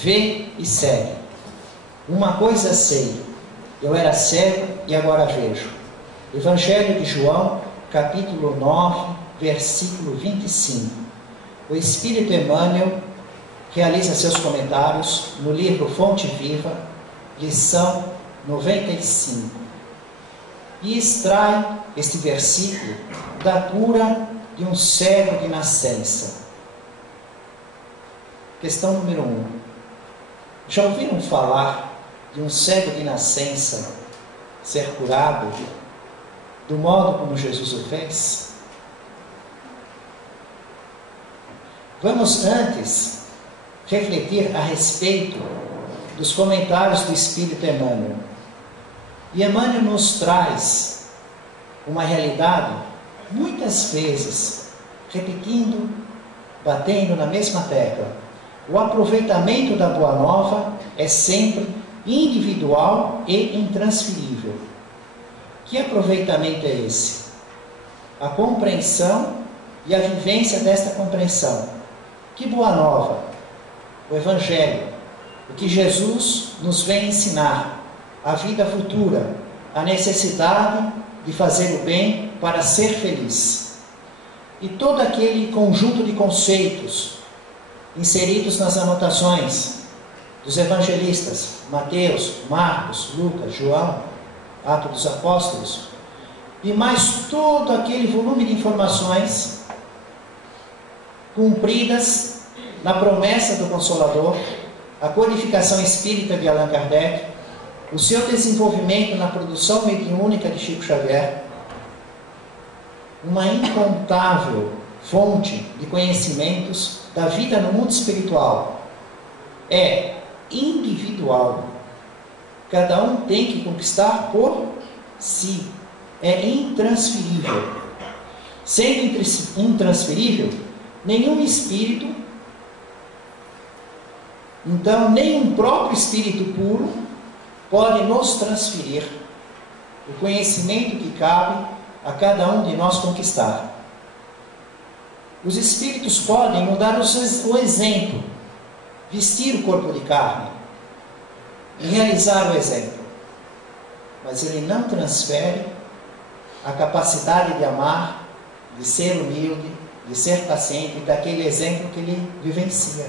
vê e segue. Uma coisa sei, eu era cego e agora vejo. Evangelho de João, capítulo 9, versículo 25. O Espírito Emmanuel realiza seus comentários no livro Fonte Viva, lição 95. E extrai este versículo da cura de um cego de nascença. Questão número 1. Já ouviram falar de um cego de nascença ser curado do modo como Jesus o fez? Vamos antes refletir a respeito dos comentários do Espírito Emmanuel. E Emmanuel nos traz uma realidade, muitas vezes, repetindo, batendo na mesma tecla. O aproveitamento da Boa Nova é sempre individual e intransferível. Que aproveitamento é esse? A compreensão e a vivência desta compreensão. Que Boa Nova? O Evangelho, o que Jesus nos vem ensinar, a vida futura, a necessidade de fazer o bem para ser feliz. E todo aquele conjunto de conceitos inseridos nas anotações dos evangelistas, Mateus, Marcos, Lucas, João, Atos dos Apóstolos, e mais todo aquele volume de informações cumpridas na promessa do Consolador, a codificação espírita de Allan Kardec, o seu desenvolvimento na produção mediúnica de Chico Xavier, uma incontável fonte de conhecimentos da vida no mundo espiritual. É individual. Cada um tem que conquistar por si. É intransferível. Sendo intransferível, nenhum espírito, então nem um próprio espírito puro, pode nos transferir o conhecimento que cabe a cada um de nós conquistar. Os espíritos podem mudar o exemplo, vestir o corpo de carne e realizar o exemplo, mas ele não transfere a capacidade de amar, de ser humilde, de ser paciente, daquele exemplo que ele vivencia.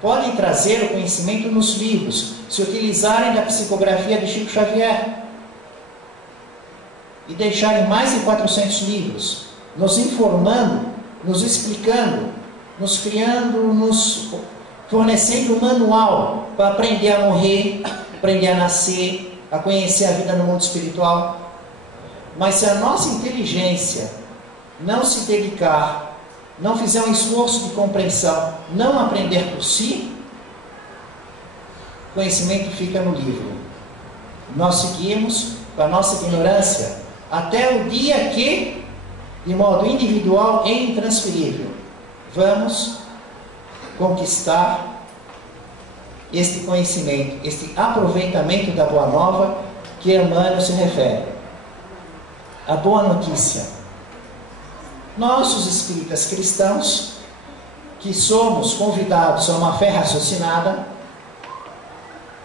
Podem trazer o conhecimento nos livros, se utilizarem da psicografia de Chico Xavier e deixarem mais de 400 livros, nos informando, nos explicando, nos criando, nos fornecendo um manual para aprender a morrer, aprender a nascer, a conhecer a vida no mundo espiritual. Mas se a nossa inteligência não se dedicar, não fizer um esforço de compreensão, não aprender por si, o conhecimento fica no livro. Nós seguimos com a nossa ignorância até o dia que, de modo individual e intransferível, vamos conquistar este conhecimento, este aproveitamento da Boa Nova que Emmanuel se refere. A boa notícia. Nós, os espíritas cristãos, que somos convidados a uma fé raciocinada,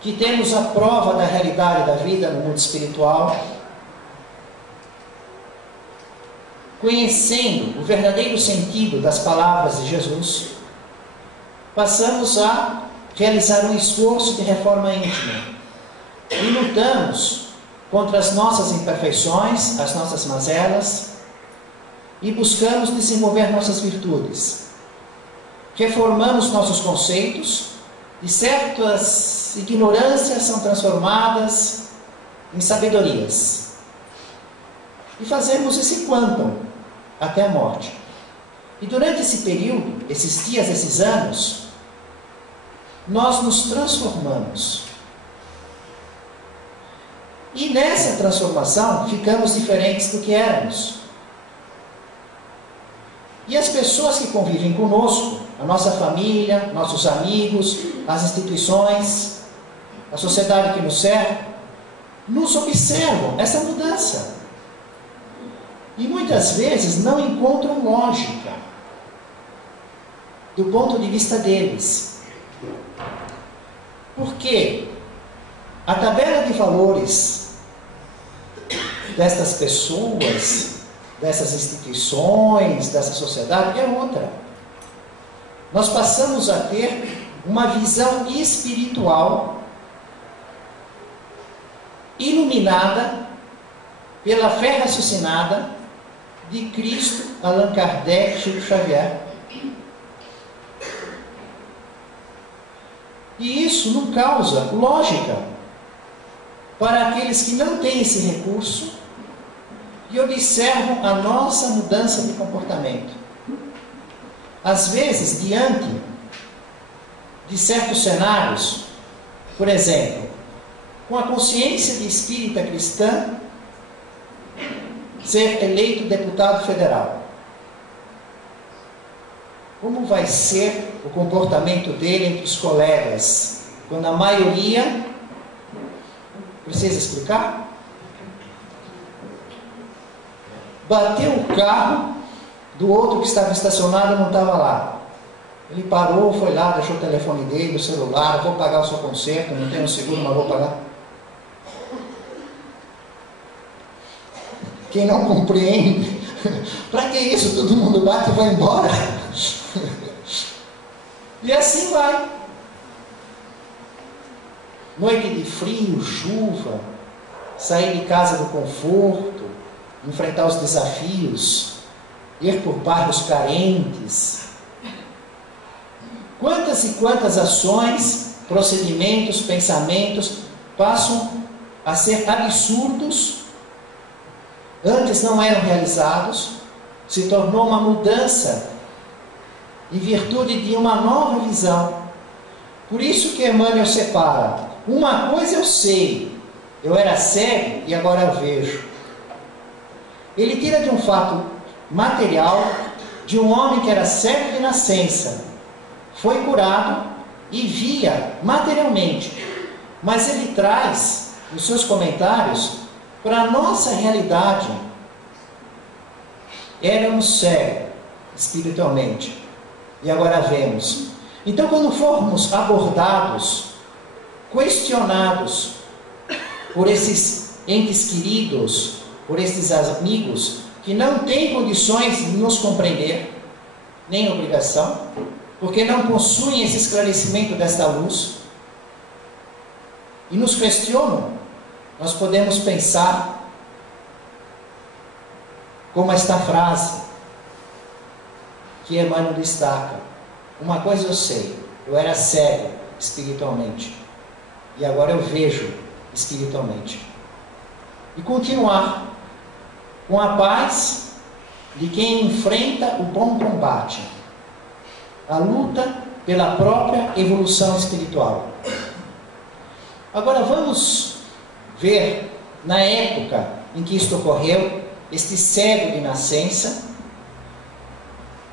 que temos a prova da realidade da vida no mundo espiritual, conhecendo o verdadeiro sentido das palavras de Jesus, passamos a realizar um esforço de reforma íntima e lutamos contra as nossas imperfeições, as nossas mazelas, e buscamos desenvolver nossas virtudes. Reformamos nossos conceitos, e certas ignorâncias são transformadas em sabedorias. E fazemos esse quantum até a morte. E durante esse período, esses dias, esses anos, nós nos transformamos. E nessa transformação ficamos diferentes do que éramos. E as pessoas que convivem conosco, a nossa família, nossos amigos, as instituições, a sociedade que nos serve, nos observam essa mudança. E muitas vezes não encontram lógica do ponto de vista deles. Porque a tabela de valores destas pessoas, dessas instituições, dessa sociedade é outra. Nós passamos a ter uma visão espiritual iluminada pela fé raciocinada de Cristo, Allan Kardec, Chico Xavier. E isso não causa lógica para aqueles que não têm esse recurso e observam a nossa mudança de comportamento. Às vezes, diante de certos cenários, por exemplo, com a consciência de espírita cristã, ser eleito deputado federal. Como vai ser o comportamento dele entre os colegas, quando a maioria... Precisa explicar? Bateu o carro do outro que estava estacionado e não estava lá. Ele parou, foi lá, deixou o telefone dele, o celular, vou pagar o seu conserto, não tenho seguro, mas vou pagar. Quem não compreende, para que isso? Todo mundo bate e vai embora. E assim vai. Noite de frio, chuva, sair de casa do conforto, enfrentar os desafios, ir por bairros carentes. Quantas e quantas ações, procedimentos, pensamentos passam a ser absurdos, antes não eram realizados, se tornou uma mudança em virtude de uma nova visão. Por isso que Emmanuel separa. Uma coisa eu sei, eu era cego e agora eu vejo. Ele tira de um fato material, de um homem que era cego de nascença, foi curado e via materialmente, mas ele traz nos seus comentários para a nossa realidade. Éramos cegos espiritualmente e agora vemos. Então, quando formos abordados, questionados por esses entes queridos, por esses amigos que não têm condições de nos compreender, nem obrigação, porque não possuem esse esclarecimento desta luz, e nos questionam, nós podemos pensar como esta frase que Emmanuel destaca. Uma coisa eu sei, eu era cego espiritualmente e agora eu vejo espiritualmente. E continuar com a paz de quem enfrenta o bom combate, a luta pela própria evolução espiritual. Agora vamos ver, na época em que isto ocorreu, este cego de nascença,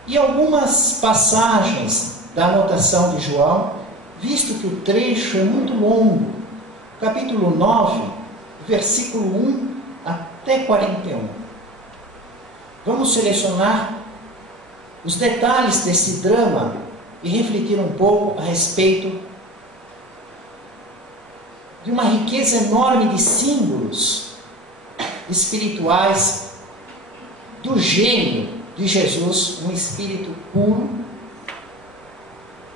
e algumas passagens da anotação de João, visto que o trecho é muito longo, capítulo 9, versículo 1 até 41. Vamos selecionar os detalhes desse drama e refletir um pouco a respeito de uma riqueza enorme de símbolos espirituais do gênio de Jesus, um espírito puro,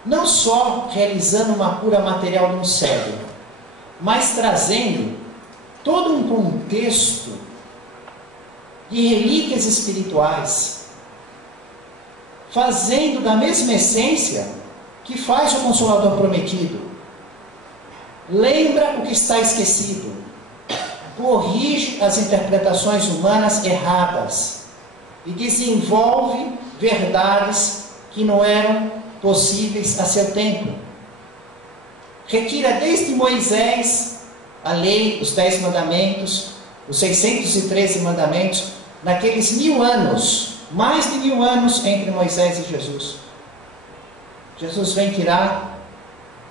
não só realizando uma cura material de um cego, mas trazendo todo um contexto de relíquias espirituais, fazendo da mesma essência que faz o Consolador Prometido. Lembra o que está esquecido, corrige as interpretações humanas erradas e desenvolve verdades que não eram possíveis a seu tempo. Retira desde Moisés a lei, os 10 mandamentos, os 613 mandamentos, naqueles 1000 anos, mais de 1000 anos entre Moisés e Jesus. Jesus vem tirar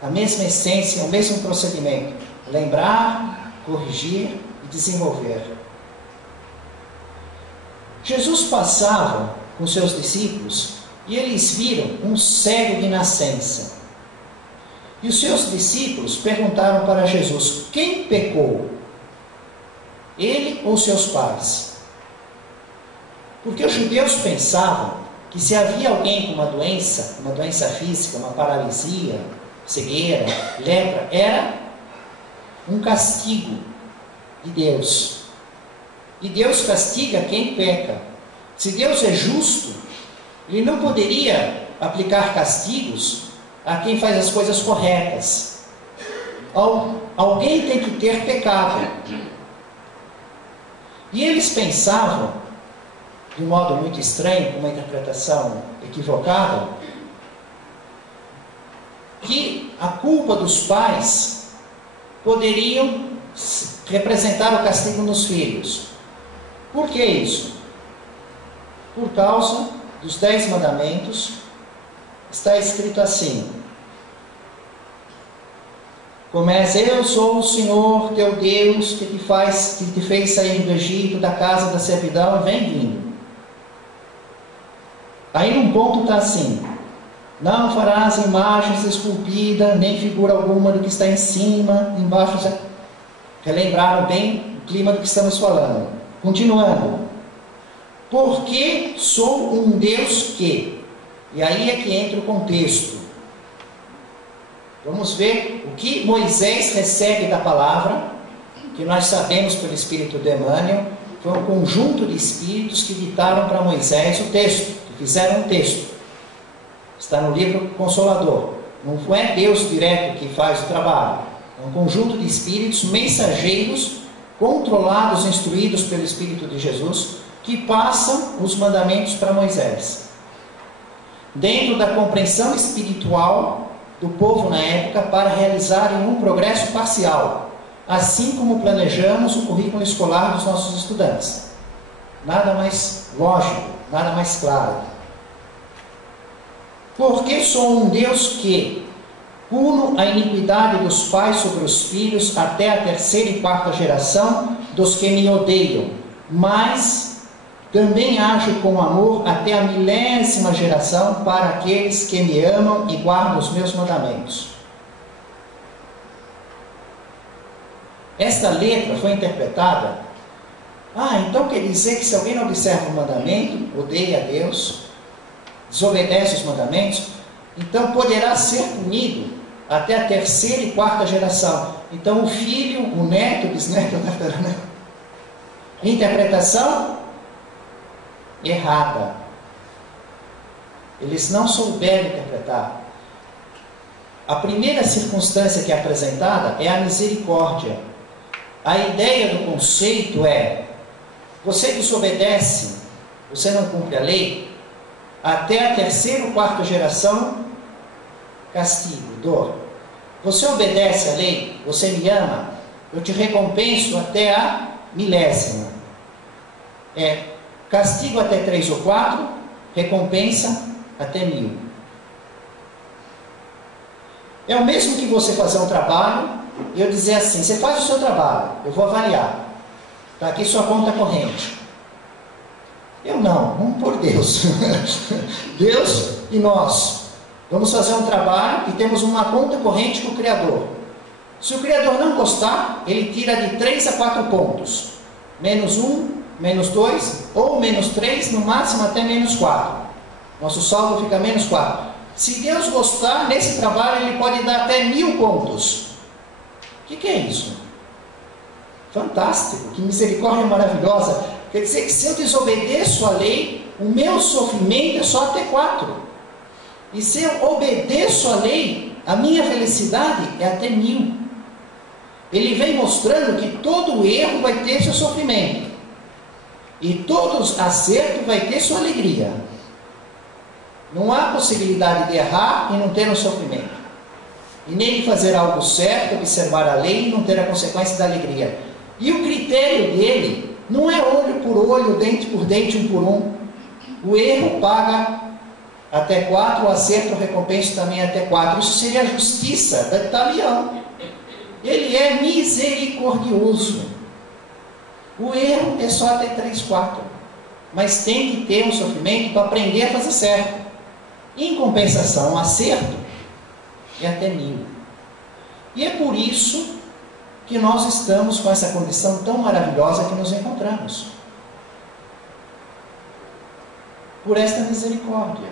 a mesma essência, o mesmo procedimento: lembrar, corrigir e desenvolver. Jesus passava com seus discípulos e eles viram um cego de nascença. E os seus discípulos perguntaram para Jesus: quem pecou? Ele ou seus pais? Porque os judeus pensavam que se havia alguém com uma doença física, uma paralisia, cegueira, lepra, era um castigo de Deus. E Deus castiga quem peca. Se Deus é justo, Ele não poderia aplicar castigos a quem faz as coisas corretas. Alguém tem que ter pecado. E eles pensavam, de um modo muito estranho, com uma interpretação equivocada, que a culpa dos pais poderiam representar o castigo nos filhos. Por que isso? Por causa dos 10 mandamentos, está escrito assim: começa: eu sou o Senhor teu Deus que te fez sair do Egito, da casa da servidão, e vem vindo. Aí num ponto está assim: não farás imagens esculpidas, nem figura alguma do que está em cima, embaixo. Relembraram bem o clima do que estamos falando. Continuando: porque sou um Deus que... E aí é que entra o contexto. Vamos ver o que Moisés recebe da palavra, que nós sabemos pelo espírito de Emmanuel. Foi um conjunto de espíritos que ditaram para Moisés o texto, que fizeram um texto. Está no livro Consolador. Não é Deus direto que faz o trabalho. É um conjunto de espíritos mensageiros, controlados, instruídos pelo Espírito de Jesus, que passam os mandamentos para Moisés. Dentro da compreensão espiritual do povo na época, para realizarem um progresso parcial, assim como planejamos o currículo escolar dos nossos estudantes. Nada mais lógico, nada mais claro. Porque sou um Deus que puno a iniquidade dos pais sobre os filhos até a 3ª e 4ª geração dos que me odeiam, mas também ajo com amor até a 1000ª geração para aqueles que me amam e guardam os meus mandamentos. Esta letra foi interpretada: então quer dizer que se alguém não observa o mandamento, odeia a Deus, desobedece os mandamentos, então poderá ser punido até a 3ª e 4ª geração. Então o filho, o neto, o bisneto, interpretação errada. Eles não souberam interpretar. A primeira circunstância que é apresentada é a misericórdia. A ideia do conceito é: você desobedece, você não cumpre a lei, até a 3ª ou 4ª geração, castigo, dor. Você obedece a lei, você me ama, eu te recompenso até a 1000ª. Castigo até 3 ou 4, recompensa até 1000. É o mesmo que você fazer um trabalho e eu dizer assim: você faz o seu trabalho, eu vou avaliar. Está aqui sua conta corrente. Eu não por Deus. Deus e nós vamos fazer um trabalho e temos uma conta corrente com o Criador. Se o Criador não gostar, ele tira de 3 a 4 pontos. -1, -2 ou -3, no máximo até -4. Nosso saldo fica -4. Se Deus gostar, nesse trabalho ele pode dar até 1000 pontos. O que é isso? Fantástico, que misericórdia maravilhosa. Quer dizer que se eu desobedeço a lei, o meu sofrimento é só até 4. E se eu obedeço a lei, a minha felicidade é até 1000. Ele vem mostrando que todo erro vai ter seu sofrimento. E todo acerto vai ter sua alegria. Não há possibilidade de errar e não ter um sofrimento. E nem de fazer algo certo, observar a lei e não ter a consequência da alegria. E o critério dele não é olho por olho, dente por dente, 1 por 1. O erro paga até 4, o acerto, o recompensa também até 4. Isso seria a justiça da Italião. Ele é misericordioso. O erro é só até 3, 4. Mas tem que ter um sofrimento para aprender a fazer certo. Em compensação, o acerto é até 1000. E é por isso que nós estamos com essa condição tão maravilhosa que nos encontramos. Por esta misericórdia.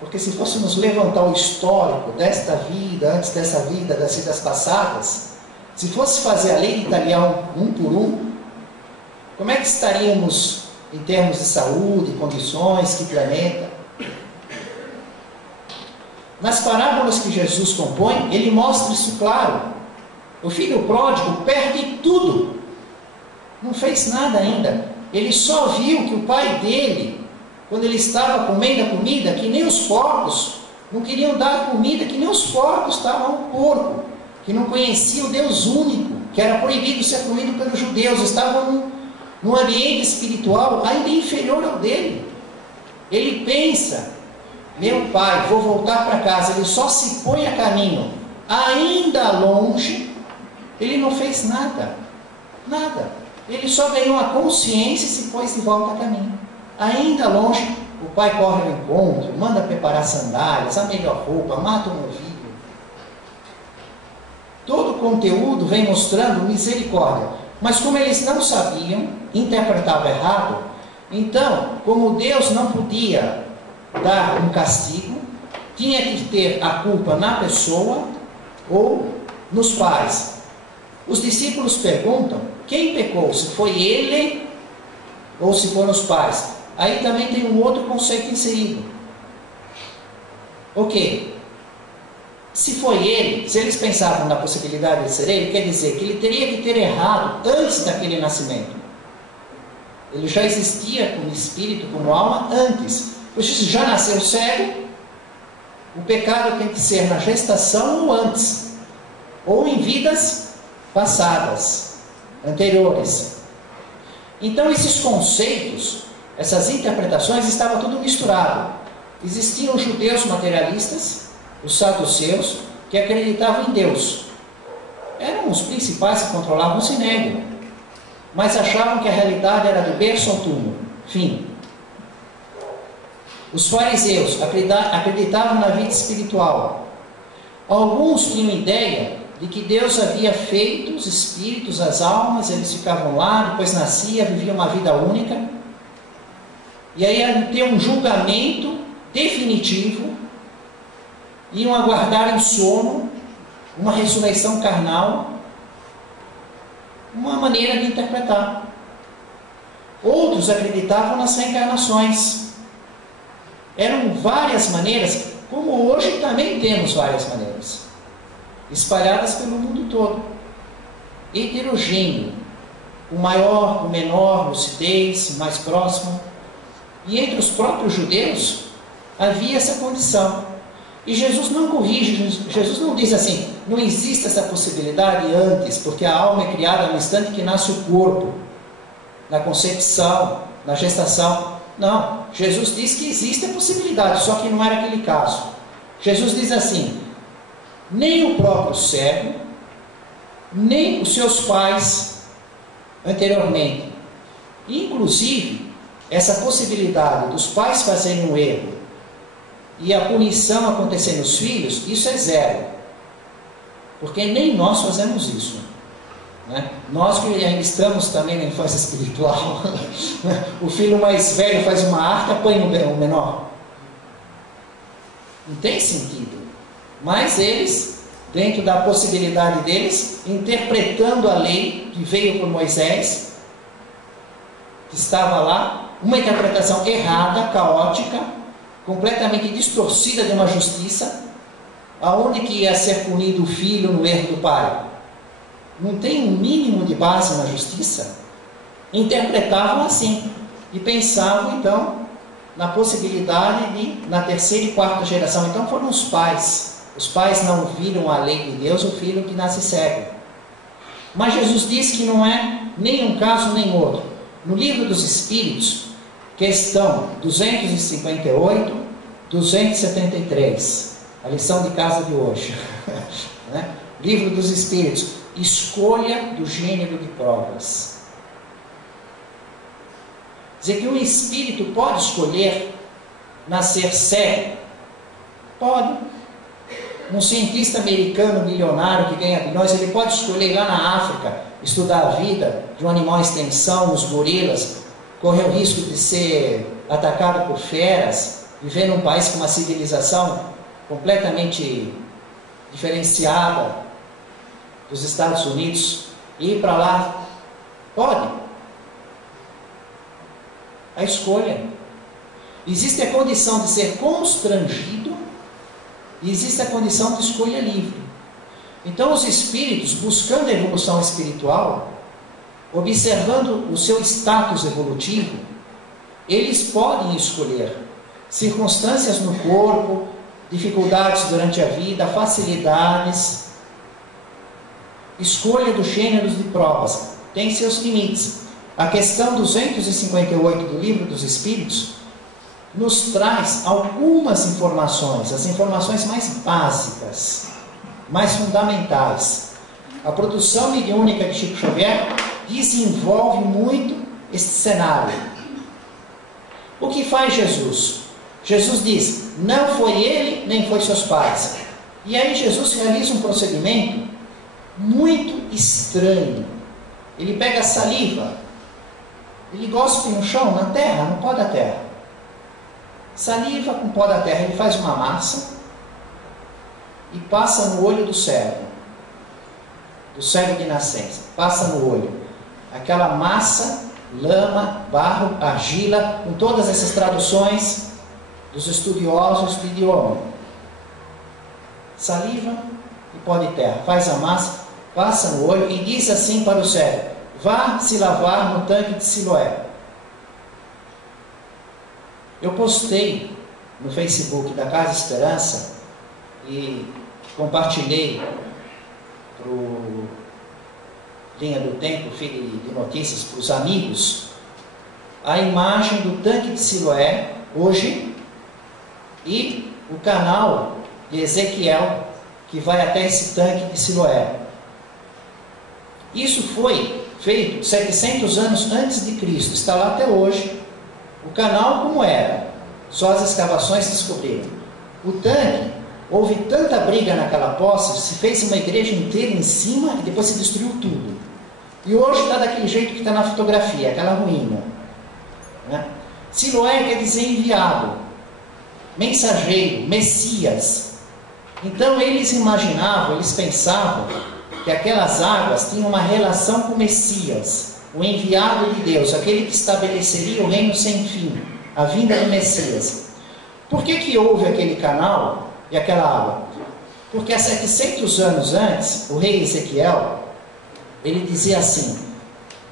Porque se fôssemos levantar o histórico desta vida, antes dessa vida, das vidas passadas, se fosse fazer a lei de Italião um por um, como é que estaríamos em termos de saúde, condições, que planeta? Nas parábolas que Jesus compõe, ele mostra isso claro. O filho pródigo perde tudo. Não fez nada ainda. Ele só viu que o pai dele, quando ele estava comendo a comida, que nem os porcos, não queriam dar comida, que nem os porcos estavam ao porco, que não conhecia o Deus único, que era proibido ser comido pelos judeus, estavam num ambiente espiritual ainda inferior ao dele. Ele pensa, meu pai, vou voltar para casa, ele só se põe a caminho, ainda longe, ele não fez nada, nada. Ele só ganhou a consciência e se pôs de volta a caminho. Ainda longe, o pai corre ao encontro, manda preparar sandálias, a melhor roupa, mata um novilho. Todo o conteúdo vem mostrando misericórdia. Mas como eles não sabiam, interpretavam errado, então, como Deus não podia dar um castigo, tinha que ter a culpa na pessoa ou nos pais. Os discípulos perguntam, quem pecou? Se foi ele ou se foram os pais? Aí também tem um outro conceito inserido. Ok. Se foi ele, se eles pensavam na possibilidade de ser ele, quer dizer que ele teria que ter errado antes daquele nascimento. Ele já existia como espírito, como alma, antes. Pois se já nasceu cego, o pecado tem que ser na gestação ou antes, ou em vidas passadas, anteriores. Então esses conceitos, essas interpretações, estavam tudo misturado. Existiam os judeus materialistas, os saduceus, que acreditavam em Deus. Eram os principais que controlavam o sinédrio, mas achavam que a realidade era do berço ao túmulo. Fim. Os fariseus acreditavam na vida espiritual. Alguns tinham ideia de que Deus havia feito os espíritos, as almas, eles ficavam lá, depois nascia, vivia uma vida única. E aí iam ter um julgamento definitivo, iam aguardar em sono uma ressurreição carnal, uma maneira de interpretar. Outros acreditavam nas reencarnações. Eram várias maneiras, como hoje também temos várias maneiras, espalhadas pelo mundo todo, heterogêneo, o maior, o menor, lucidez, mais próximo. E entre os próprios judeus havia essa condição. E Jesus não corrige, Jesus não diz assim, não existe essa possibilidade antes, porque a alma é criada no instante que nasce o corpo, na concepção, na gestação. Não, Jesus diz que existe a possibilidade, só que não era aquele caso. Jesus diz assim, nem o próprio cego, nem os seus pais anteriormente. Inclusive, essa possibilidade dos pais fazerem um erro e a punição acontecer nos filhos, isso é zero. Porque nem nós fazemos isso. Né? Nós que ainda estamos também na infância espiritual, o filho mais velho faz uma arte, apanha o menor. Não tem sentido. Mas eles, dentro da possibilidade deles, interpretando a lei que veio por Moisés, que estava lá, uma interpretação errada, caótica, completamente distorcida de uma justiça, aonde que ia ser punido o filho no erro do pai? Não tem um mínimo de base na justiça? Interpretavam assim e pensavam então na possibilidade de, na terceira e quarta geração, então foram os pais não viram a lei de Deus, o filho que nasce cego. Mas Jesus diz que não é nem um caso nem outro. No livro dos Espíritos, questão 258, 273, a lição de casa de hoje. Né? Livro dos Espíritos, escolha do gênero de provas. Dizer que um espírito pode escolher nascer cego? Pode. um cientista americano milionário que ganha bilhões, ele pode escolher ir lá na África, estudar a vida de um animal em extensão, os gorilas, correr o risco de ser atacado por feras, viver num país com uma civilização completamente diferenciada dos Estados Unidos, e ir para lá? Pode. A escolha. Existe a condição de ser constrangido e existe a condição de escolha livre. Então os espíritos, buscando a evolução espiritual, observando o seu status evolutivo, eles podem escolher circunstâncias no corpo, dificuldades durante a vida, facilidades, escolha dos gêneros de provas, tem seus limites. A questão 258 do Livro dos Espíritos nos traz algumas informações, as informações mais básicas, mais fundamentais. A produção mediúnica de Chico Xavier desenvolve muito este cenário. O que faz Jesus? Jesus diz, não foi ele, nem foi seus pais. E aí Jesus realiza um procedimento muito estranho. Ele pega a saliva, ele gospe no chão, na terra, no pó da terra. Saliva com pó da terra, ele faz uma massa e passa no olho do cego de nascença, passa no olho. Aquela massa, lama, barro, argila, com todas essas traduções dos estudiosos do idioma. Saliva e pó de terra, faz a massa, passa no olho e diz assim para o cego, vá se lavar no tanque de Siloé. Eu postei no Facebook da Casa Esperança e compartilhei para o Linha do Tempo, feed de notícias, para os amigos, a imagem do tanque de Siloé hoje e o canal de Ezequiel que vai até esse tanque de Siloé. Isso foi feito 700 anos antes de Cristo, está lá até hoje. O canal como era, só as escavações descobriram. O tanque, houve tanta briga naquela poça, se fez uma igreja inteira em cima e depois se destruiu tudo. E hoje está daquele jeito que está na fotografia, aquela ruína. Né? Siloé quer dizer enviado, mensageiro, Messias. Então eles imaginavam, eles pensavam que aquelas águas tinham uma relação com o Messias, o enviado de Deus, aquele que estabeleceria o reino sem fim, a vinda do Messias. Por que houve aquele canal e aquela água? Porque há 700 anos antes, o rei Ezequiel, ele dizia assim,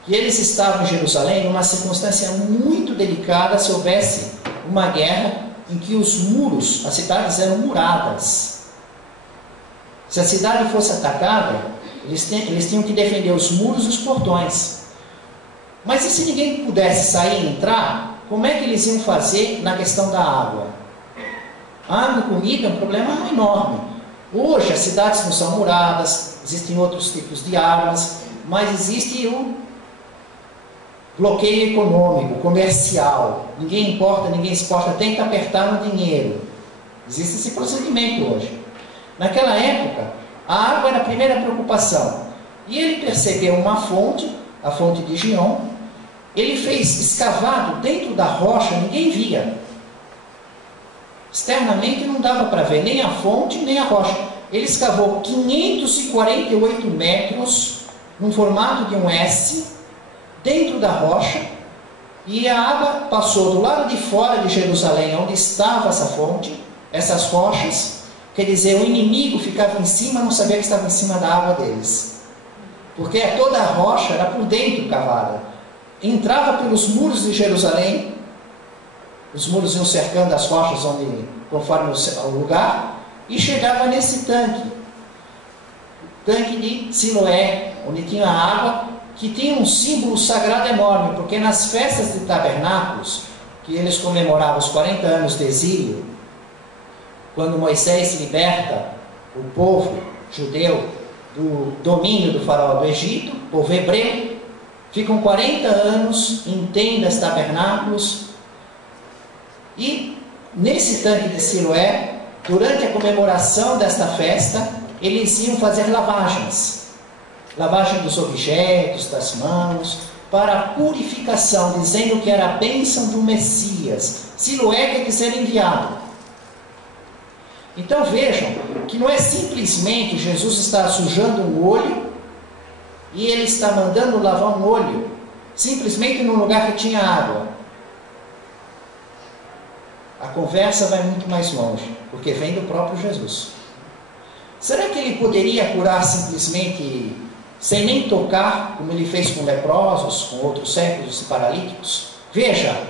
que eles estavam em Jerusalém numa circunstância muito delicada se houvesse uma guerra em que os muros, as cidades eram muradas. Se a cidade fosse atacada, eles tinham que defender os muros e os portões. Mas e se ninguém pudesse sair e entrar, como é que eles iam fazer na questão da água? Água e comida é um problema enorme. Hoje as cidades não são muradas, existem outros tipos de armas, mas existe o bloqueio econômico, comercial. Ninguém importa, ninguém exporta, tem que apertar no dinheiro. Existe esse procedimento hoje. Naquela época, a água era a primeira preocupação. E ele percebeu uma fonte, a fonte de Gion. Ele fez escavado dentro da rocha, ninguém via. Externamente não dava para ver nem a fonte, nem a rocha. Ele escavou 548 metros, num formato de um S, dentro da rocha, e a água passou do lado de fora de Jerusalém, onde estava essa fonte, essas rochas. Quer dizer, o inimigo ficava em cima, não sabia que estava em cima da água deles. Porque toda a rocha era por dentro cavada. Entrava pelos muros de Jerusalém, os muros iam cercando as rochas conforme o lugar, e chegava nesse tanque. O tanque de Siloé, onde tinha a água, que tinha um símbolo sagrado enorme, porque nas festas de tabernáculos, que eles comemoravam os 40 anos de exílio, quando Moisés liberta o povo judeu do domínio do faraó do Egito, o povo hebreu, ficam 40 anos em tendas, tabernáculos, e nesse tanque de Siloé durante a comemoração desta festa, eles iam fazer lavagens. Lavagem dos objetos, das mãos, para a purificação, dizendo que era a bênção do Messias. Siloé quer dizer enviado. Então vejam que não é simplesmente Jesus está sujando um olho e ele está mandando lavar um olho, simplesmente num lugar que tinha água. A conversa vai muito mais longe, porque vem do próprio Jesus. Será que ele poderia curar simplesmente sem nem tocar, como ele fez com leprosos, com outros cegos e paralíticos? Veja,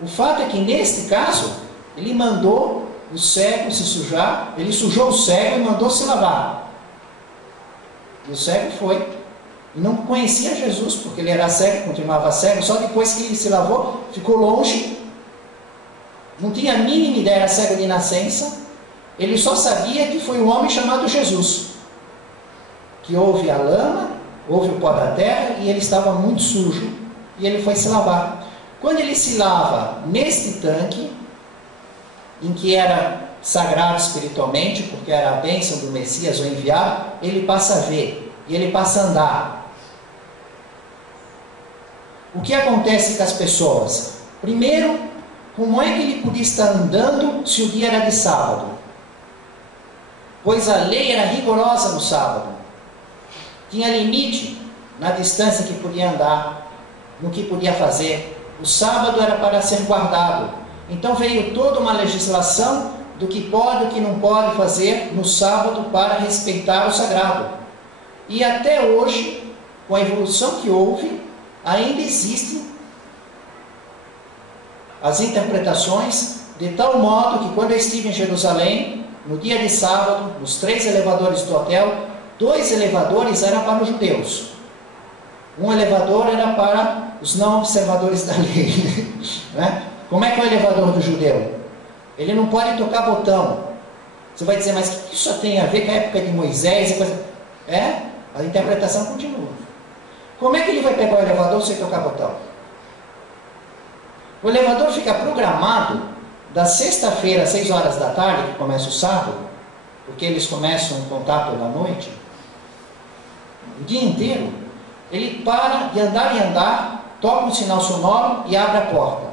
o fato é que neste caso, ele mandou o cego se sujar, ele sujou o cego e mandou se lavar. E o cego foi. E não conhecia Jesus, porque ele era cego, continuava cego, só depois que ele se lavou, ficou longe, não tinha a mínima ideia, era cego de nascença. Ele só sabia que foi um homem chamado Jesus, que houve a lama, houve o pó da terra, e ele estava muito sujo, e ele foi se lavar. Quando ele se lava neste tanque, em que era sagrado espiritualmente, porque era a bênção do Messias, o enviado, ele passa a ver, e ele passa a andar. O que acontece com as pessoas? Primeiro, como é que ele podia estar andando se o dia era de sábado? Pois a lei era rigorosa no sábado. Tinha limite na distância que podia andar, no que podia fazer. O sábado era para ser guardado. Então veio toda uma legislação do que pode e o que não pode fazer no sábado para respeitar o sagrado. E até hoje, com a evolução que houve, ainda existem as interpretações, de tal modo que quando eu estive em Jerusalém, no dia de sábado, nos 3 elevadores do hotel, 2 elevadores eram para os judeus. Um elevador era para os não observadores da lei. Né? Como é que é o elevador do judeu? Ele não pode tocar botão. Você vai dizer, mas o que isso tem a ver com a época de Moisés? A interpretação continua. Como é que ele vai pegar o elevador sem tocar botão? O elevador fica programado da sexta-feira, às 6 horas da tarde, que começa o sábado, porque eles começam o contato da noite, o dia inteiro, ele para de andar e andar, toca um sinal sonoro e abre a porta.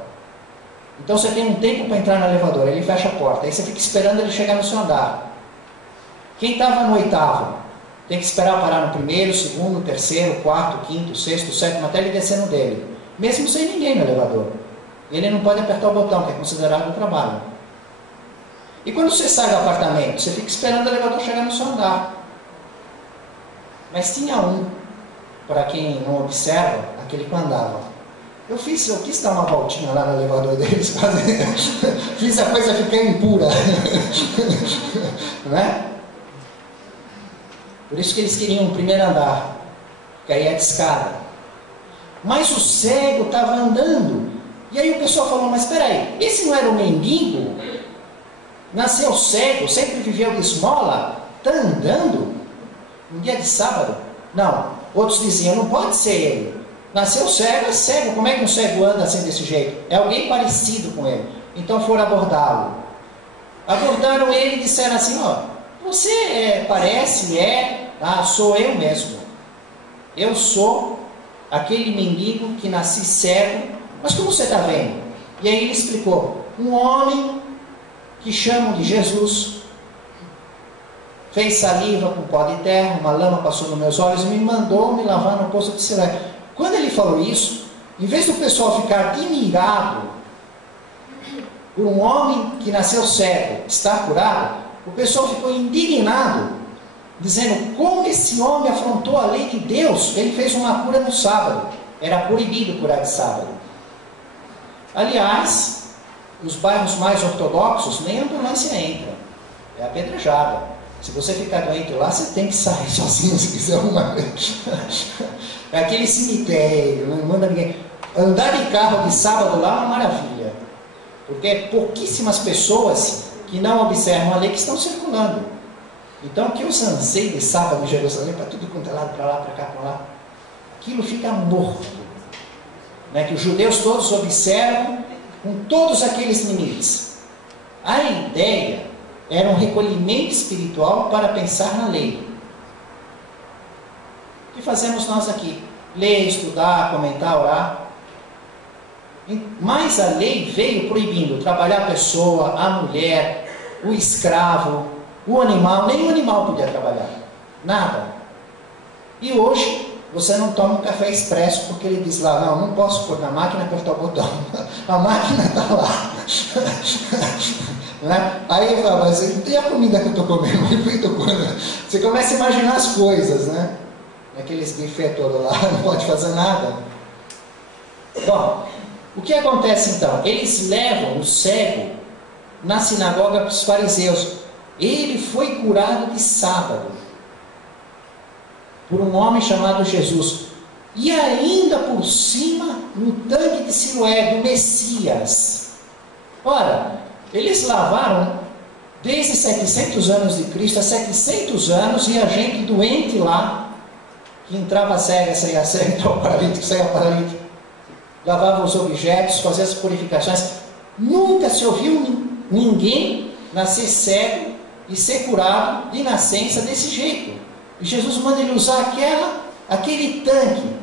Então você tem um tempo para entrar no elevador, ele fecha a porta, aí você fica esperando ele chegar no seu andar. Quem estava no 8º, tem que esperar parar no 1º, 2º, 3º, 4º, 5º, 6º, 7º, até ele descer no dele, mesmo sem ninguém no elevador. Ele não pode apertar o botão, que é considerado um trabalho. E quando você sai do apartamento, você fica esperando o elevador chegar no seu andar. Mas tinha um, para quem não observa, aquele que andava. Eu quis dar uma voltinha lá no elevador deles, fiz a coisa ficar impura. Não é? Por isso que eles queriam o primeiro andar, que aí é de escada. Mas o cego estava andando. E aí o pessoal falou, mas espera aí, esse não era o mendigo? Nasceu cego, sempre viveu de esmola, está andando no dia de sábado? Não, outros diziam, não pode ser ele. Nasceu cego, é cego, como é que um cego anda assim desse jeito? É alguém parecido com ele. Então foram abordá-lo. Abordaram ele e disseram assim, ó, você parece, sou eu mesmo. Eu sou aquele mendigo que nasci cego. Mas como você está vendo? E aí ele explicou, um homem que chamam de Jesus, fez saliva com pó de terra, uma lama passou nos meus olhos e me mandou me lavar no poço de Siloé. Quando ele falou isso, em vez do pessoal ficar admirado por um homem que nasceu cego, estar curado, o pessoal ficou indignado, dizendo como esse homem afrontou a lei de Deus. Ele fez uma cura no sábado, era proibido curar de sábado. Aliás, nos bairros mais ortodoxos, nem a ambulância entra, é apedrejada. Se você ficar doente lá, você tem que sair sozinho se quiser uma vez. É aquele cemitério, não manda ninguém. Andar de carro de sábado lá é uma maravilha, porque é pouquíssimas pessoas que não observam a lei que estão circulando. Então, que os anseios de sábado em Jerusalém, para tudo quanto é lado, para lá, para cá, para lá, aquilo fica morto. Né, que os judeus todos observam com todos aqueles limites. A ideia era um recolhimento espiritual para pensar na lei. O que fazemos nós aqui? Ler, estudar, comentar, orar. Mas a lei veio proibindo trabalhar a pessoa, a mulher, o escravo, o animal. Nenhum animal podia trabalhar. Nada. E hoje você não toma um café expresso porque ele diz lá, não posso pôr na máquina e apertar o botão. A máquina está lá. Né? Aí eu falo, mas e a comida que eu estou comendo? Você começa a imaginar as coisas, né? Aqueles bufês todos lá, não pode fazer nada. Bom, o que acontece então? Eles levam o cego na sinagoga para os fariseus. Ele foi curado de sábado por um homem chamado Jesus. E ainda por cima, no tanque de Siloé, do Messias. Ora, eles lavaram desde 700 anos de Cristo a 700 anos, e a gente doente lá, que entrava cega, saía cega, entrava paralítico, saía paralítico, lavava os objetos, fazia as purificações. Nunca se ouviu ninguém nascer cego e ser curado de nascença desse jeito. E Jesus manda ele usar aquele tanque.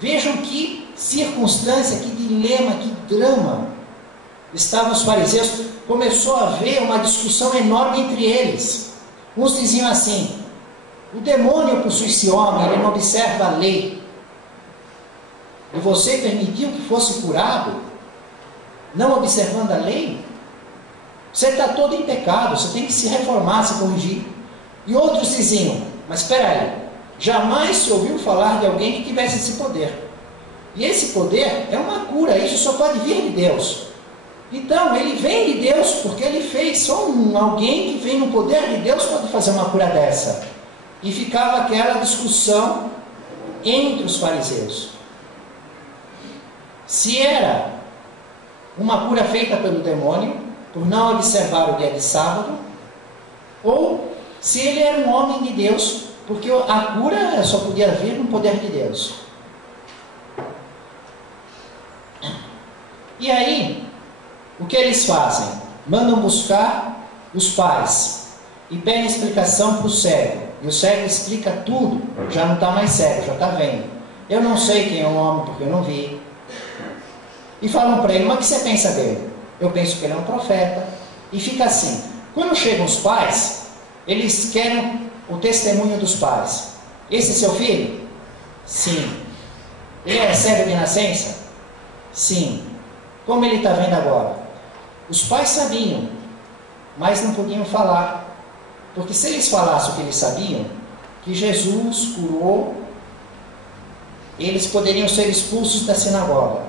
Vejam que circunstância, que dilema, que drama estavam os fariseus. Começou a haver uma discussão enorme entre eles. Uns diziam assim: o demônio possui esse homem, ele não observa a lei. E você permitiu que fosse curado, não observando a lei? Você está todo em pecado, você tem que se reformar, se corrigir. E outros diziam: mas espera aí, jamais se ouviu falar de alguém que tivesse esse poder. E esse poder é uma cura, isso só pode vir de Deus. Então, ele vem de Deus porque ele fez. Só alguém que vem no poder de Deus pode fazer uma cura dessa. E ficava aquela discussão entre os fariseus. Se era uma cura feita pelo demônio, por não observar o dia de sábado, ou se ele era um homem de Deus, porque a cura só podia vir no poder de Deus. E aí, o que eles fazem? Mandam buscar os pais e pedem explicação para o cego. E o cego explica tudo, já não está mais cego, já está vendo. Eu não sei quem é o homem porque eu não vi. E falam para ele: mas o que você pensa dele? Eu penso que ele é um profeta. E fica assim. Quando chegam os pais, eles querem o testemunho dos pais. Esse é seu filho? Sim. Ele é cego de nascença? Sim. Como ele está vendo agora? Os pais sabiam, mas não podiam falar. Porque se eles falassem o que eles sabiam, que Jesus curou, eles poderiam ser expulsos da sinagoga.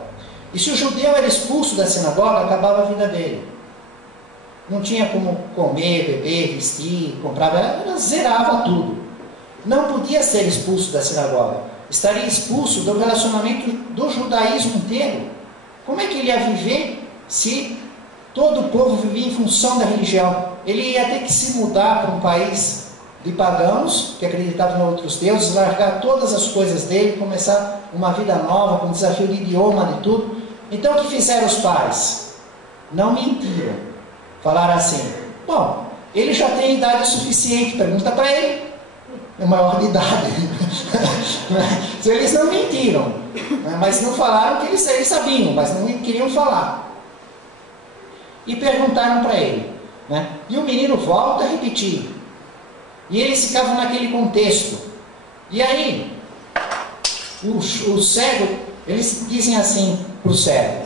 E se o judeu era expulso da sinagoga, acabava a vida dele. Não tinha como comer, beber, vestir, comprar, ela zerava tudo. Não podia ser expulso da sinagoga. Estaria expulso do relacionamento do judaísmo inteiro. Como é que ele ia viver se todo o povo vivia em função da religião? Ele ia ter que se mudar para um país de pagãos, que acreditavam em outros deuses, largar todas as coisas dele, começar uma vida nova, com desafio de idioma, de tudo. Então o que fizeram os pais? Não mentiram. Falaram assim: bom, ele já tem idade suficiente, pergunta para ele. É maior de idade. Eles não mentiram, mas não falaram que eles sabiam, mas não queriam falar. E perguntaram para ele, né? E o menino volta a repetir. E eles ficavam naquele contexto. E aí, o cego, eles dizem assim para o cego,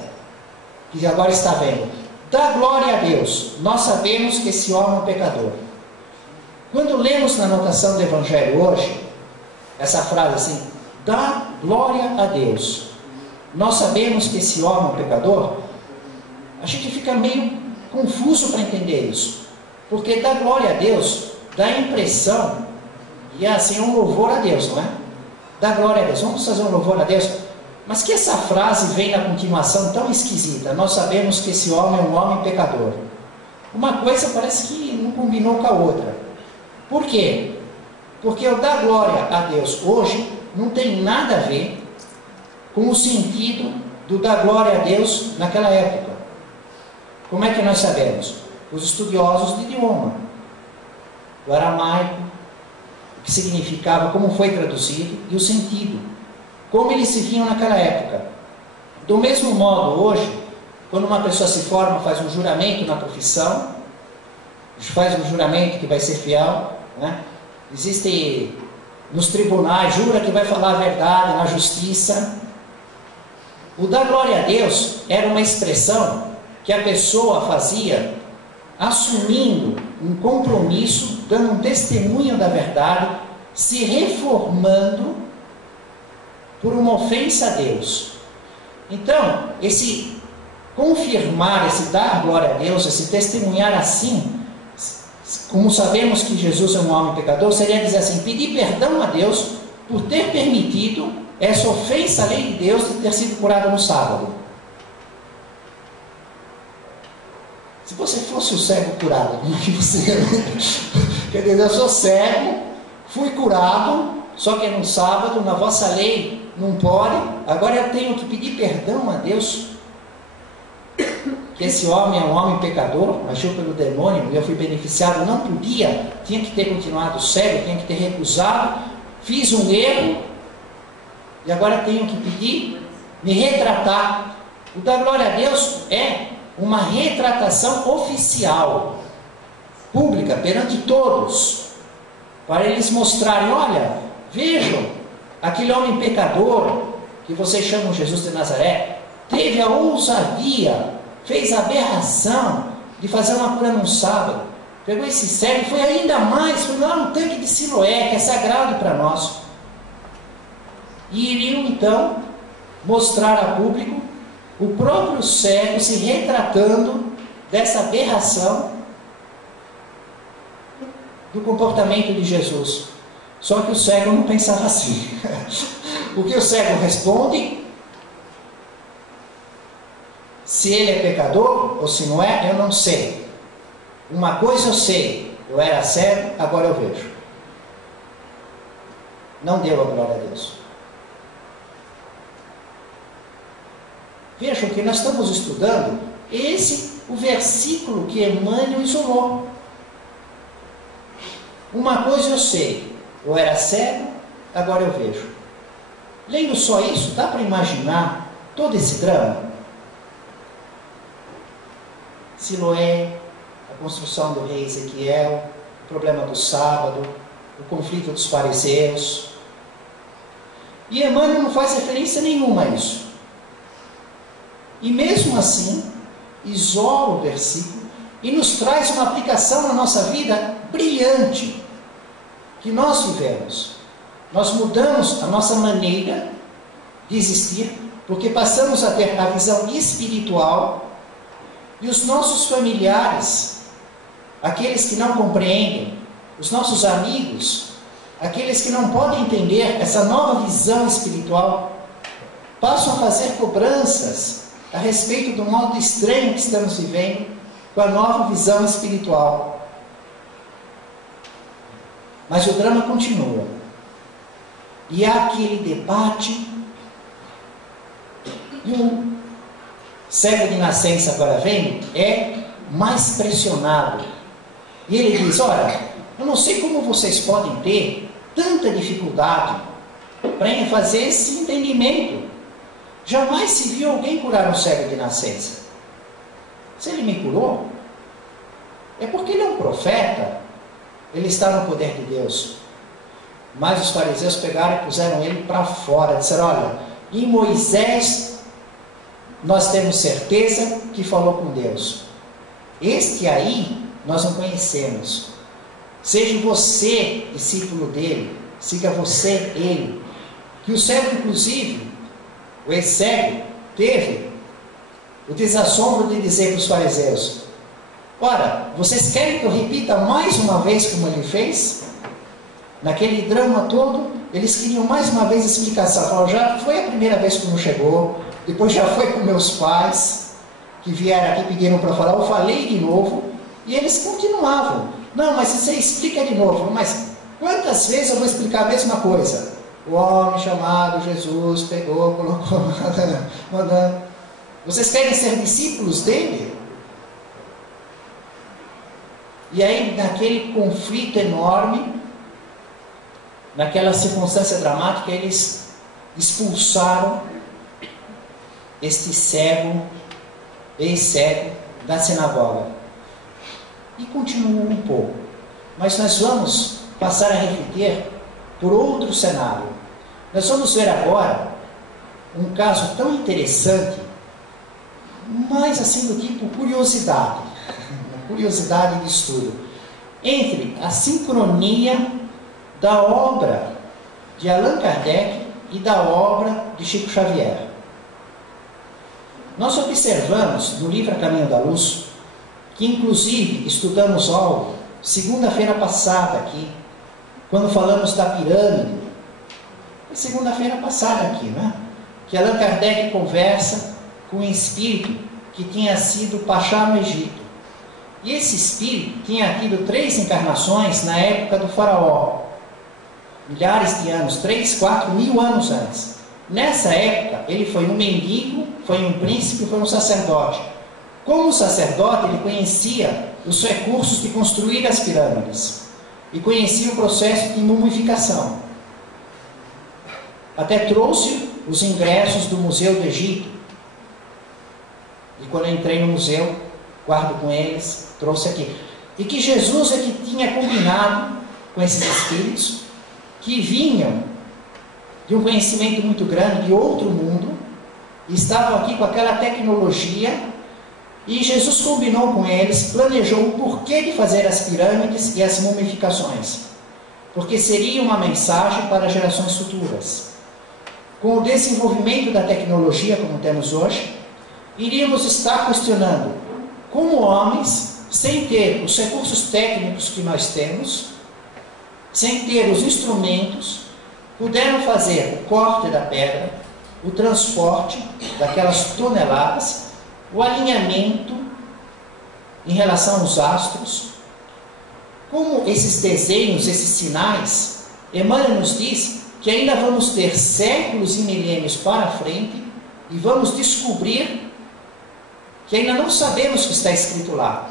que agora está vendo: dá glória a Deus, nós sabemos que esse homem é um pecador. Quando lemos na anotação do Evangelho hoje, essa frase assim: dá glória a Deus, nós sabemos que esse homem é um pecador, a gente fica meio confuso para entender isso. Porque dá glória a Deus dá a impressão que é assim um louvor a Deus, não é? Dá glória a Deus, vamos fazer um louvor a Deus. Mas que essa frase vem na continuação tão esquisita: nós sabemos que esse homem é um homem pecador. Uma coisa parece que não combinou com a outra. Por quê? Porque o dar glória a Deus hoje não tem nada a ver com o sentido do dar glória a Deus naquela época. Como é que nós sabemos? Os estudiosos de idioma, o aramaico, o que significava, como foi traduzido, e o sentido, como eles se viam naquela época. Do mesmo modo, hoje, quando uma pessoa se forma, faz um juramento na profissão, faz um juramento que vai ser fiel, né? Existe nos tribunais, jura que vai falar a verdade na justiça. O dar glória a Deus era uma expressão que a pessoa fazia assumindo um compromisso, dando um testemunho da verdade, se reformando por uma ofensa a Deus. Então, esse confirmar, esse dar glória a Deus, esse testemunhar assim, como sabemos que Jesus é um homem pecador, seria dizer assim, pedir perdão a Deus por ter permitido essa ofensa à lei de Deus de ter sido curado no sábado. Se você fosse o cego curado, como é que você... Quer dizer, eu sou cego, fui curado, só que é no sábado, na vossa lei não pode, agora eu tenho que pedir perdão a Deus, que esse homem é um homem pecador, agiu pelo demônio, e eu fui beneficiado, não podia, tinha que ter continuado cego, tinha que ter recusado, fiz um erro, e agora tenho que pedir, me retratar. O dar glória a Deus é uma retratação oficial, pública, perante todos, para eles mostrarem, olha, vejam, aquele homem pecador, que vocês chamam Jesus de Nazaré, teve a ousadia, fez a aberração de fazer uma cura num sábado, pegou esse cego e foi ainda mais, foi lá no tanque de Siloé, que é sagrado para nós, e iriam então mostrar a público o próprio cego se retratando dessa aberração do comportamento de Jesus. Só que o cego não pensava assim. O que o cego responde, se ele é pecador ou se não é, eu não sei. Uma coisa eu sei, eu era cego, agora eu vejo. Não deu a glória a Deus. Vejam que nós estamos estudando o versículo que Emmanuel isolou. Uma coisa eu sei, eu era cego, agora eu vejo. Lendo só isso, dá para imaginar todo esse drama? Siloé, a construção do rei Ezequiel, o problema do sábado, o conflito dos fariseus. E Emmanuel não faz referência nenhuma a isso. E mesmo assim, isola o versículo e nos traz uma aplicação na nossa vida brilhante, que nós vivemos. Nós mudamos a nossa maneira de existir, porque passamos a ter a visão espiritual, e os nossos familiares, aqueles que não compreendem, os nossos amigos, aqueles que não podem entender essa nova visão espiritual, passam a fazer cobranças a respeito do modo estranho que estamos vivendo com a nova visão espiritual. Mas o drama continua. E há aquele debate, e um cego de nascença agora vem, é mais pressionado. E ele diz, olha, eu não sei como vocês podem ter tanta dificuldade para fazer esse entendimento. Jamais se viu alguém curar um cego de nascença. Se ele me curou, é porque ele é um profeta, ele está no poder de Deus. Mas os fariseus pegaram e puseram ele para fora, disseram, olha, em Moisés nós temos certeza que falou com Deus. Este aí nós não conhecemos. Seja você discípulo dele, siga você ele. Que o cego, inclusive, o ex-cego, teve o desassombro de dizer para os fariseus, ora, vocês querem que eu repita mais uma vez como ele fez? Naquele drama todo, eles queriam mais uma vez explicação. Já foi a primeira vez que não chegou, depois já foi com meus pais, que vieram aqui pedindo para falar, eu falei de novo, e eles continuavam. Não, mas você explica de novo. Mas quantas vezes eu vou explicar a mesma coisa? O homem chamado Jesus pegou, colocou, mandando. Vocês querem ser discípulos dele? E aí, naquele conflito enorme, naquela circunstância dramática, eles expulsaram este cego, ex-cego, da sinagoga. E continuou um pouco. Mas nós vamos passar a refletir por outro cenário. Nós vamos ver agora um caso tão interessante, mas assim do tipo curiosidade, uma curiosidade de estudo, entre a sincronia da obra de Allan Kardec e da obra de Chico Xavier. Nós observamos no livro A Caminho da Luz, que inclusive estudamos algo segunda-feira passada aqui, quando falamos da pirâmide. Segunda-feira passada aqui, né? Que Allan Kardec conversa com um espírito que tinha sido Pachá no Egito. E esse espírito tinha tido 3 encarnações na época do faraó, milhares de anos, 3, 4 mil anos antes. Nessa época, ele foi um mendigo, foi um príncipe, foi um sacerdote. Como sacerdote, ele conhecia os recursos de construir as pirâmides e conhecia o processo de mumificação. Até trouxe os ingressos do Museu do Egito. E quando eu entrei no museu, guardo com eles, trouxe aqui. E que Jesus é que tinha combinado com esses espíritos que vinham de um conhecimento muito grande, de outro mundo, e estavam aqui com aquela tecnologia, e Jesus combinou com eles, planejou o porquê de fazer as pirâmides e as mumificações, porque seria uma mensagem para gerações futuras. Com o desenvolvimento da tecnologia como temos hoje, iríamos estar questionando como homens, sem ter os recursos técnicos que nós temos, sem ter os instrumentos, puderam fazer o corte da pedra, o transporte daquelas toneladas, o alinhamento em relação aos astros. Como esses desenhos, esses sinais, Emmanuel nos diz que ainda vamos ter séculos e milênios para frente e vamos descobrir que ainda não sabemos o que está escrito lá.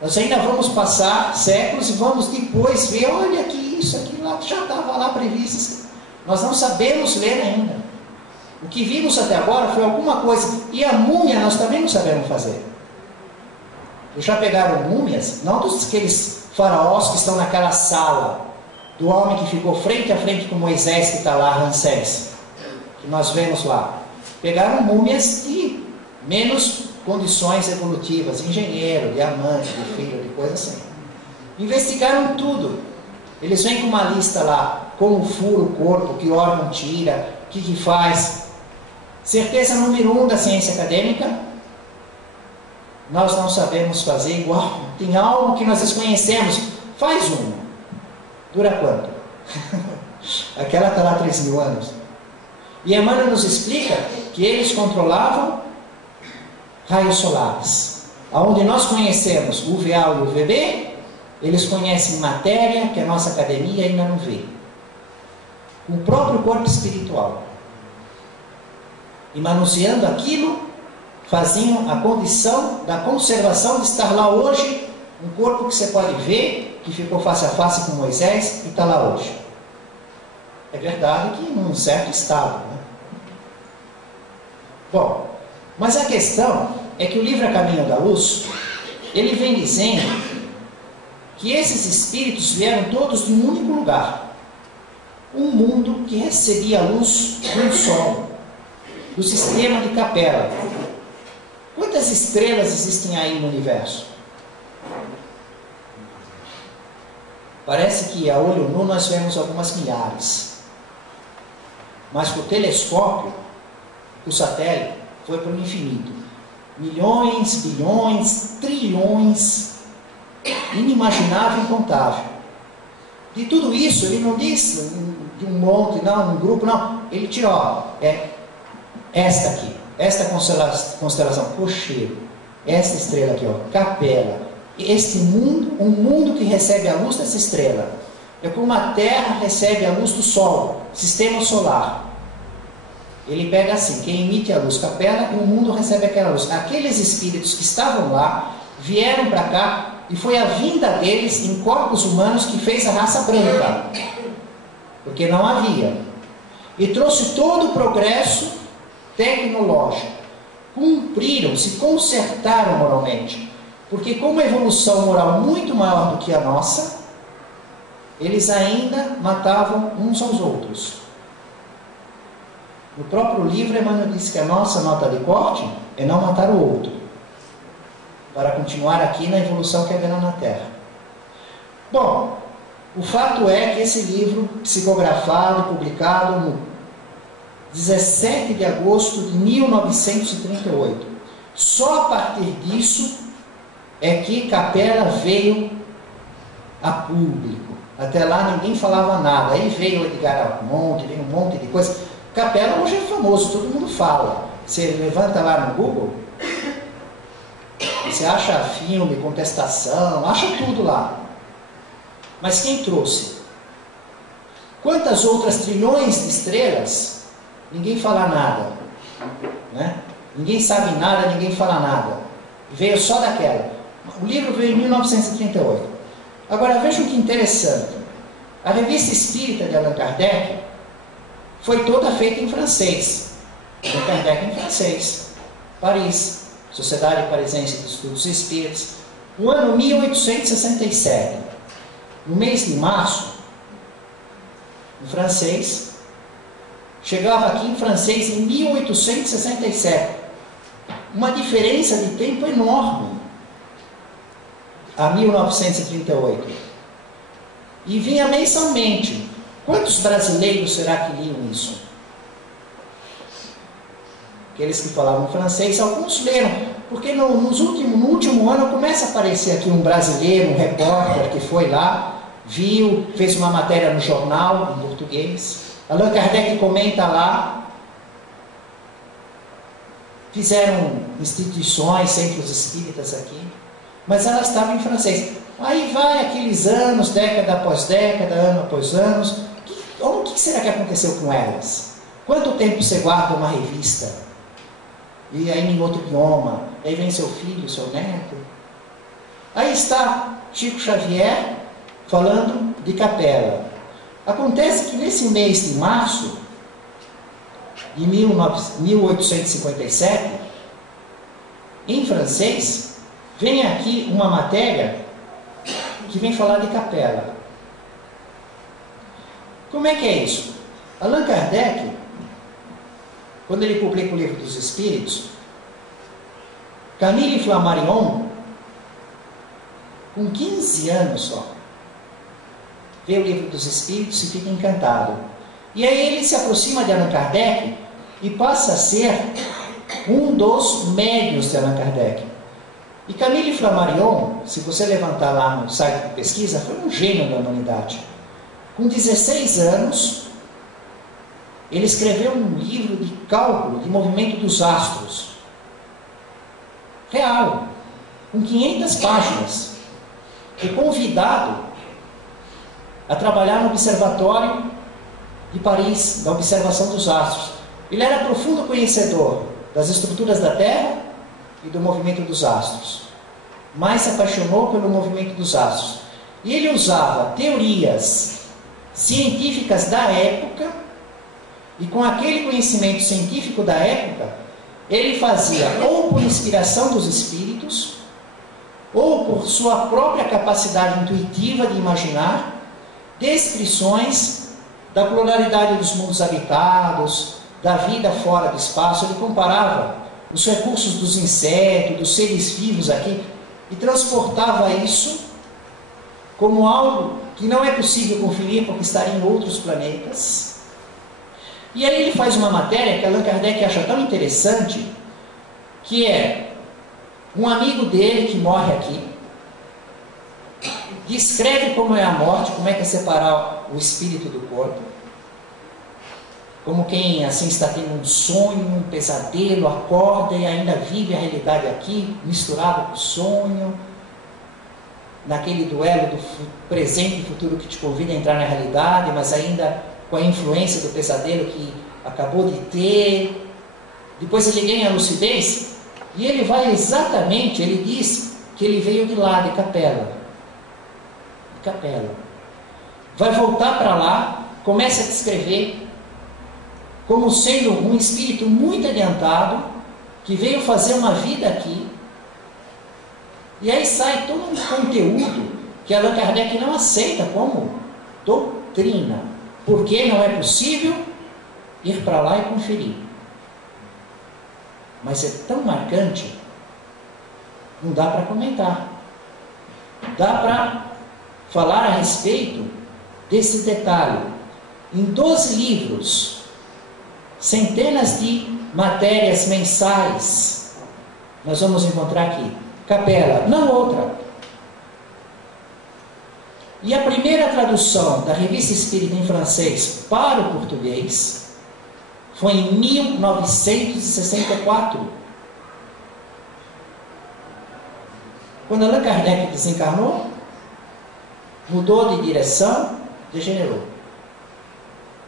Nós ainda vamos passar séculos e vamos depois ver, olha que isso, aquilo lá, já estava lá previsto. Nós não sabemos ler ainda. O que vimos até agora foi alguma coisa. E a múmia nós também não sabemos fazer. Já pegaram múmias, não dos aqueles faraós que estão naquela sala, do homem que ficou frente a frente com Moisés, que está lá, Ramsés, que nós vemos lá. Pegaram múmias de menos condições evolutivas, engenheiro, diamante, de filho, de coisa assim. Investigaram tudo. Eles vêm com uma lista lá, como fura o corpo, que órgão tira, o que faz. Certeza número 1 da ciência acadêmica, nós não sabemos fazer igual. Tem algo que nós desconhecemos. Faz uma. Dura quanto? Aquela está lá 3 mil anos. E Emmanuel nos explica que eles controlavam raios solares. Onde nós conhecemos o UVA e o UVB, eles conhecem matéria que a nossa academia ainda não vê. O próprio corpo espiritual. E manuseando aquilo, faziam a condição da conservação de estar lá hoje, um corpo que você pode ver, que ficou face a face com Moisés e está lá hoje. É verdade que num certo estado, né? Bom, mas a questão é que o livro A Caminho da Luz, ele vem dizendo que esses espíritos vieram todos de um único lugar. Um mundo que recebia a luz do Sol, do sistema de Capela. Quantas estrelas existem aí no universo? Parece que a olho nu nós vemos algumas milhares. Mas com o telescópio, o satélite, foi para o infinito. Milhões, bilhões, trilhões, inimaginável e incontável. De tudo isso, ele não diz de um monte, não, um grupo, não. Ele tira, ó, esta aqui, esta constelação, Cocheiro, esta estrela aqui, ó, Capela. Este mundo, um mundo que recebe a luz dessa estrela. É como a Terra recebe a luz do Sol, sistema solar. Ele pega assim, quem emite a luz capela, e o mundo recebe aquela luz. Aqueles espíritos que estavam lá, vieram para cá, e foi a vinda deles em corpos humanos que fez a raça branca. Porque não havia. E trouxe todo o progresso tecnológico. Cumpriram, se consertaram moralmente. Porque com uma evolução moral muito maior do que a nossa, eles ainda matavam uns aos outros. No próprio livro, Emmanuel disse que a nossa nota de corte é não matar o outro, para continuar aqui na evolução que haverá na Terra. Bom, o fato é que esse livro, psicografado, publicado no 17 de agosto de 1938, só a partir disso é que Capela veio a público. Até lá ninguém falava nada. Aí veio Edgar Almonte, veio um monte de coisa. Capela hoje é famoso, todo mundo fala. Você levanta lá no Google, você acha filme, contestação, acha tudo lá. Mas quem trouxe? Quantas outras trilhões de estrelas? Ninguém fala nada, né? Ninguém sabe nada, ninguém fala nada. Veio só daquela. O livro veio em 1938. Agora vejam que interessante. A Revista Espírita de Allan Kardec foi toda feita em francês. Allan Kardec em francês. Paris, Sociedade Parisense de Estudos Espíritas. O ano 1867. No mês de março, em francês, chegava aqui em francês em 1867. Uma diferença de tempo enorme a 1938. E vinha mensalmente. Quantos brasileiros será que liam isso? Aqueles que falavam francês, alguns leram, porque no último ano começa a aparecer aqui um brasileiro, um repórter que foi lá, viu, fez uma matéria no jornal, em português. Allan Kardec comenta lá. Fizeram instituições, centros espíritas aqui, mas ela estava em francês. Aí vai aqueles anos, década após década, ano após ano. O que será que aconteceu com elas? Quanto tempo você guarda uma revista? E aí em outro idioma, aí vem seu filho, seu neto. Aí está Chico Xavier falando de Capela. Acontece que nesse mês de março de 1857, em francês, vem aqui uma matéria que vem falar de Capela. Como é que é isso? Allan Kardec, quando ele publica o Livro dos Espíritos, Camille Flammarion, com 15 anos só, vê o Livro dos Espíritos e fica encantado. E aí ele se aproxima de Allan Kardec e passa a ser um dos médiuns de Allan Kardec. E Camille Flammarion, se você levantar lá no site de pesquisa, foi um gênio da humanidade. Com 16 anos, ele escreveu um livro de cálculo de movimento dos astros. Real, com 500 páginas. Foi convidado a trabalhar no Observatório de Paris, da observação dos astros. Ele era profundo conhecedor das estruturas da Terra e do movimento dos astros, mas se apaixonou pelo movimento dos astros. E ele usava teorias científicas da época, e com aquele conhecimento científico da época, ele fazia, ou por inspiração dos espíritos, ou por sua própria capacidade intuitiva de imaginar, descrições da pluralidade dos mundos habitados, da vida fora do espaço. Ele comparava os recursos dos insetos, dos seres vivos aqui, e transportava isso como algo que não é possível conferir porque estaria em outros planetas. E aí ele faz uma matéria que Allan Kardec acha tão interessante, que é um amigo dele que morre aqui, descreve como é a morte, como é que é separar o espírito do corpo, como quem assim está tendo um sonho, um pesadelo, acorda e ainda vive a realidade aqui, misturado com o sonho. naquele duelo do presente e futuro que te convida a entrar na realidade, mas ainda com a influência do pesadelo que acabou de ter. Depois ele ganha a lucidez e ele vai exatamente, ele diz que ele veio de lá, de Capela. De Capela. Vai voltar para lá, começa a descrever como sendo um espírito muito adiantado, que veio fazer uma vida aqui. E aí sai todo um conteúdo que Allan Kardec não aceita como doutrina, porque não é possível ir para lá e conferir. Mas é tão marcante, não dá para comentar. Dá para falar a respeito desse detalhe. Em 12 livros, centenas de matérias mensais, nós vamos encontrar aqui. Capela, não outra. E a primeira tradução da Revista Espírita em francês para o português foi em 1964. Quando Allan Kardec desencarnou, mudou de direção, degenerou.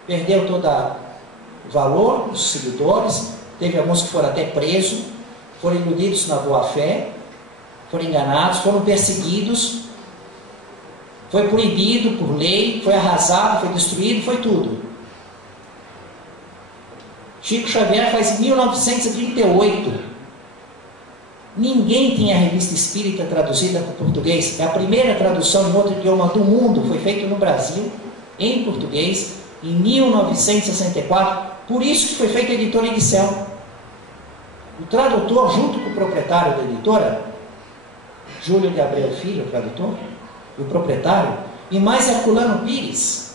Perdeu todo o valor, os seguidores, teve alguns que foram até presos, foram iludidos na boa-fé, foram enganados, foram perseguidos, foi proibido por lei, foi arrasado, foi destruído, foi tudo. Chico Xavier faz 1938. Ninguém tinha a Revista Espírita traduzida para o português. É a primeira tradução em outro idioma do mundo, foi feita no Brasil, em português, em 1964. Por isso que foi feita a editora Edicel. O tradutor, junto com o proprietário da editora, Júlio de Abreu Filho, o tradutor, e o proprietário, e mais Herculano Pires,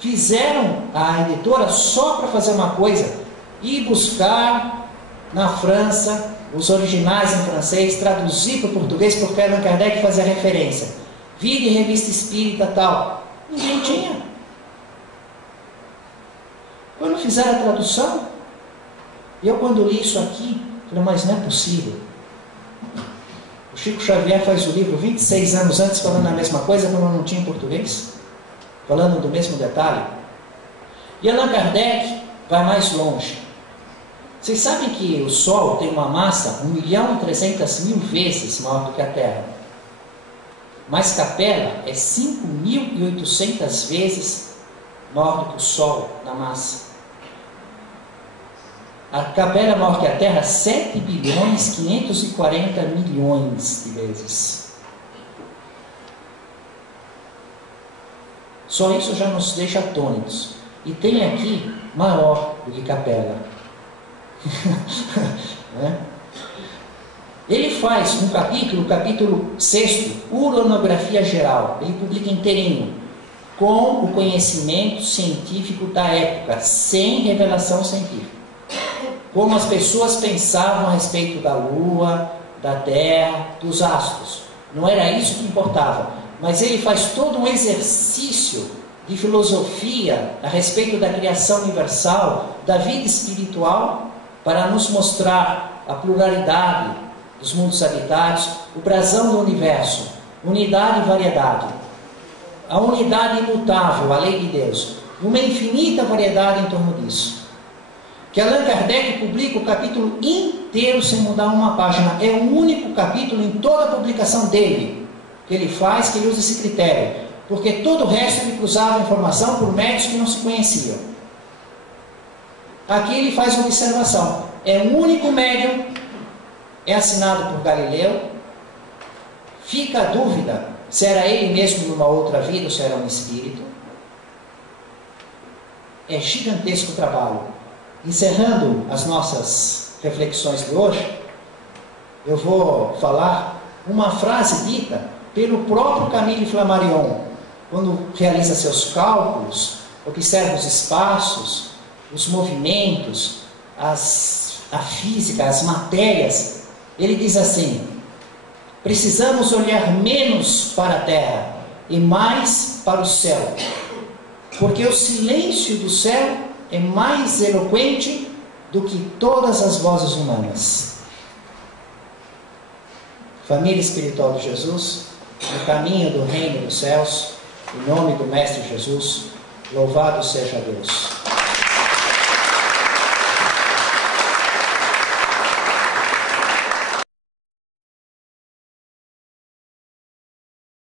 fizeram a editora só para fazer uma coisa, ir buscar na França os originais em francês, traduzir para o português, porque Allan Kardec fazia referência. Vida e Revista Espírita tal. Ninguém tinha. Quando fizeram a tradução, eu quando li isso aqui, falei, mas não é possível. O Chico Xavier faz o livro 26 anos antes falando a mesma coisa quando não tinha em português, falando do mesmo detalhe. E Allan Kardec vai mais longe. Vocês sabem que o Sol tem uma massa 1.300.000 vezes maior do que a Terra. Mas Capela é 5.800 vezes maior do que o Sol na massa. A Capela é maior que a Terra 7.540.000.000 de vezes. Só isso já nos deixa atônitos. E tem aqui maior do que Capela. Ele faz um capítulo, o capítulo 6º, Uranografia Geral. Ele publica inteirinho, com o conhecimento científico da época, sem revelação científica. Como as pessoas pensavam a respeito da Lua, da Terra, dos astros. Não era isso que importava. Mas ele faz todo um exercício de filosofia a respeito da criação universal, da vida espiritual, para nos mostrar a pluralidade dos mundos habitados, o brasão do universo, unidade e variedade, a unidade imutável, a lei de Deus, uma infinita variedade em torno disso. Que Allan Kardec publica o capítulo inteiro sem mudar uma página. É o único capítulo em toda a publicação dele que ele faz, que ele usa esse critério, porque todo o resto ele cruzava a informação por médios que não se conheciam. Aqui ele faz uma observação. É o único médium, é assinado por Galileu. Fica a dúvida se era ele mesmo numa outra vida ou se era um espírito. É gigantesco o trabalho. Encerrando as nossas reflexões de hoje, eu vou falar uma frase dita pelo próprio Camille Flammarion, quando realiza seus cálculos, observa os espaços, os movimentos, a física, as matérias. Ele diz assim: precisamos olhar menos para a Terra e mais para o céu, porque o silêncio do céu é mais eloquente do que todas as vozes humanas. Família espiritual de Jesus, no caminho do reino dos céus, em nome do Mestre Jesus, louvado seja Deus.